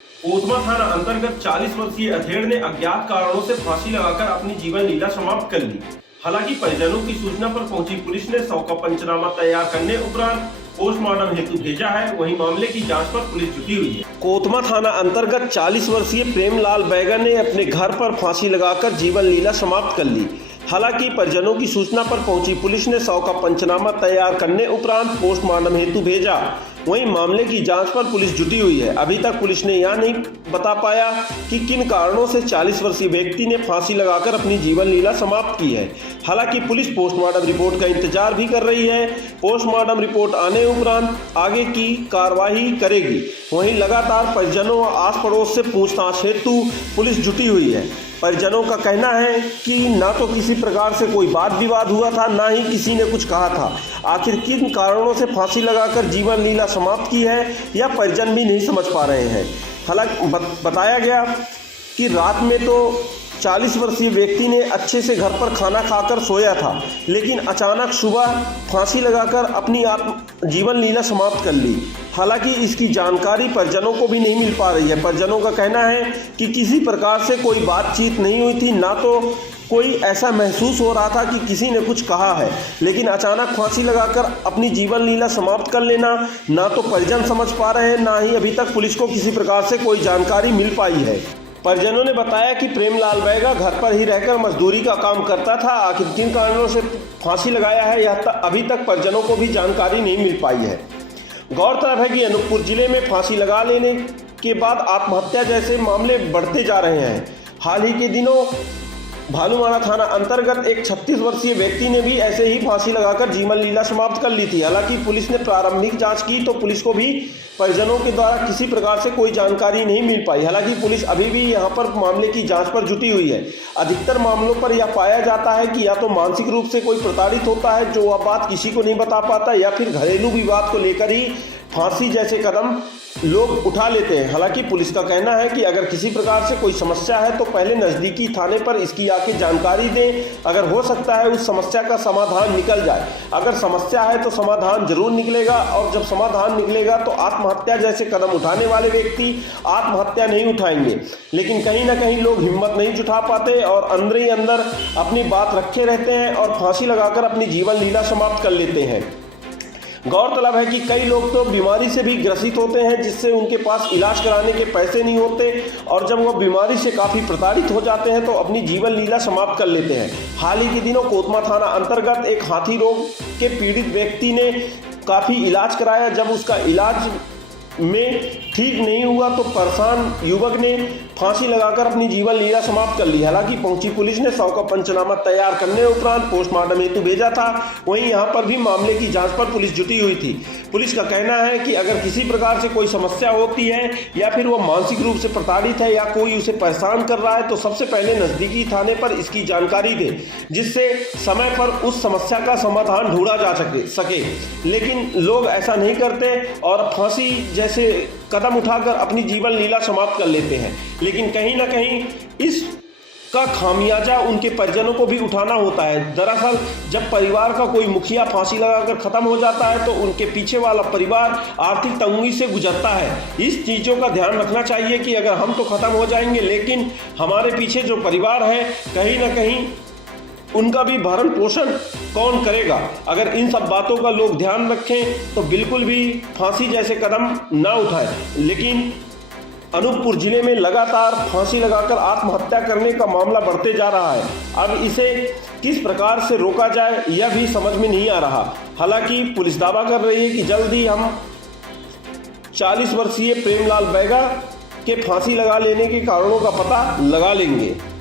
कोतमा थाना अंतर्गत 40 वर्षीय अधेड़ ने अज्ञात कारणों से फांसी लगाकर अपनी जीवन लीला समाप्त कर ली। हालांकि परिजनों की सूचना पर पहुंची पुलिस ने शव का पंचनामा तैयार करने उपरांत पोस्टमार्टम हेतु भेजा है। वहीं मामले की जांच पर पुलिस जुटी हुई है। कोतमा थाना अंतर्गत 40 वर्षीय प्रेमलाल बैगा ने अपने घर पर फांसी लगाकर जीवन लीला समाप्त कर ली। हालांकि परिजनों की सूचना पर पहुंची पुलिस ने शव का पंचनामा तैयार करने उपरांत पोस्टमार्टम हेतु भेजा। वहीं मामले की जांच पर पुलिस जुटी हुई है। अभी तक पुलिस ने यह नहीं बता पाया कि किन कारणों से 40 वर्षीय व्यक्ति ने फांसी लगाकर अपनी जीवन लीला समाप्त की है। हालांकि पुलिस पोस्टमार्टम रिपोर्ट का इंतजार भी कर रही है। पोस्टमार्टम रिपोर्ट आने उपरांत आगे की कार्रवाई करेगी। वहीं लगातार परिजनों और आस पड़ोस से पूछताछ हेतु पुलिस जुटी हुई है। परिजनों का कहना है कि ना तो किसी प्रकार से कोई वाद विवाद हुआ था, ना ही किसी ने कुछ कहा था। आखिर किन कारणों से फांसी लगाकर जीवन लीला समाप्त की है यह परिजन भी नहीं समझ पा रहे हैं। हालांकि बताया गया कि रात में तो 40 वर्षीय व्यक्ति ने अच्छे से घर पर खाना खाकर सोया था, लेकिन अचानक सुबह फांसी लगाकर अपनी जीवन लीला समाप्त कर ली। हालांकि इसकी जानकारी परिजनों को भी नहीं मिल पा रही है। परिजनों का कहना है कि किसी प्रकार से कोई बातचीत नहीं हुई थी, ना तो कोई ऐसा महसूस हो रहा था कि किसी ने कुछ कहा है, लेकिन अचानक फांसी लगाकर अपनी जीवन लीला समाप्त कर लेना ना तो परिजन समझ पा रहे हैं, ना ही अभी तक पुलिस को किसी प्रकार से कोई जानकारी मिल पाई है। परिजनों ने बताया कि प्रेमलाल बैगा घर पर ही रहकर मजदूरी का काम करता था। आखिर किन कारणों से फांसी लगाया है यह अभी तक परिजनों को भी जानकारी नहीं मिल पाई है। गौरतलब है कि अनूपपुर जिले में फांसी लगा लेने के बाद आत्महत्या जैसे मामले बढ़ते जा रहे हैं। हाल ही के दिनों भालूमारा थाना अंतर्गत एक 36 वर्षीय व्यक्ति ने भी ऐसे ही फांसी लगाकर जीवन लीला समाप्त कर ली थी। हालांकि पुलिस ने प्रारंभिक जांच की तो पुलिस को भी परिजनों के द्वारा किसी प्रकार से कोई जानकारी नहीं मिल पाई। हालांकि पुलिस अभी भी यहां पर मामले की जांच पर जुटी हुई है। अधिकतर मामलों पर यह पाया जाता है कि या तो मानसिक रूप से कोई प्रताड़ित होता है जो वह बात किसी को नहीं बता पाता, या फिर घरेलू विवाद को लेकर ही फांसी जैसे कदम लोग उठा लेते हैं। हालांकि पुलिस का कहना है कि अगर किसी प्रकार से कोई समस्या है तो पहले नज़दीकी थाने पर इसकी आके जानकारी दें। अगर हो सकता है उस समस्या का समाधान निकल जाए। अगर समस्या है तो समाधान जरूर निकलेगा, और जब समाधान निकलेगा तो आत्महत्या जैसे कदम उठाने वाले व्यक्ति आत्महत्या नहीं उठाएंगे। लेकिन कहीं ना कहीं लोग हिम्मत नहीं जुटा पाते और अंदर ही अंदर अपनी बात रखे रहते हैं और फांसी लगाकर अपनी जीवन लीला समाप्त कर लेते हैं। गौरतलब है कि कई लोग तो बीमारी से भी ग्रसित होते हैं, जिससे उनके पास इलाज कराने के पैसे नहीं होते, और जब वो बीमारी से काफ़ी प्रताड़ित हो जाते हैं तो अपनी जीवन लीला समाप्त कर लेते हैं। हाल ही के दिनों कोतमा थाना अंतर्गत एक हाथी रोग के पीड़ित व्यक्ति ने काफ़ी इलाज कराया। जब उसका इलाज में ठीक नहीं हुआ तो परेशान युवक ने फांसी लगाकर अपनी जीवन लीला समाप्त कर ली। हालांकि पहुंची पुलिस ने शव का पंचनामा तैयार करने उपरांत पोस्टमार्टम हेतु भेजा था। वहीं यहां पर भी मामले की जांच पर पुलिस जुटी हुई थी। पुलिस का कहना है कि अगर किसी प्रकार से कोई समस्या होती है, या फिर वह मानसिक रूप से प्रताड़ित है, या कोई उसे परेशान कर रहा है, तो सबसे पहले नज़दीकी थाने पर इसकी जानकारी दे, जिससे समय पर उस समस्या का समाधान ढूंढा जा सके। लेकिन लोग ऐसा नहीं करते और फांसी जैसे कदम उठाकर अपनी जीवन लीला समाप्त कर लेते हैं। लेकिन कहीं ना कहीं इसका खामियाजा उनके परिजनों को भी उठाना होता है। दरअसल जब परिवार का कोई मुखिया फांसी लगाकर खत्म हो जाता है तो उनके पीछे वाला परिवार आर्थिक तंगी से गुजरता है। इस चीज़ों का ध्यान रखना चाहिए कि अगर हम तो खत्म हो जाएंगे, लेकिन हमारे पीछे जो परिवार है कहीं ना कहीं उनका भी भरण पोषण कौन करेगा। अगर इन सब बातों का लोग ध्यान रखें तो बिल्कुल भी फांसी जैसे कदम ना उठाएं। लेकिन अनूपपुर जिले में लगातार फांसी लगाकर आत्महत्या करने का मामला बढ़ते जा रहा है। अब इसे किस प्रकार से रोका जाए यह भी समझ में नहीं आ रहा। हालांकि पुलिस दावा कर रही है कि जल्द ही हम 40 वर्षीय प्रेमलाल बैगा के फांसी लगा लेने के कारणों का पता लगा लेंगे।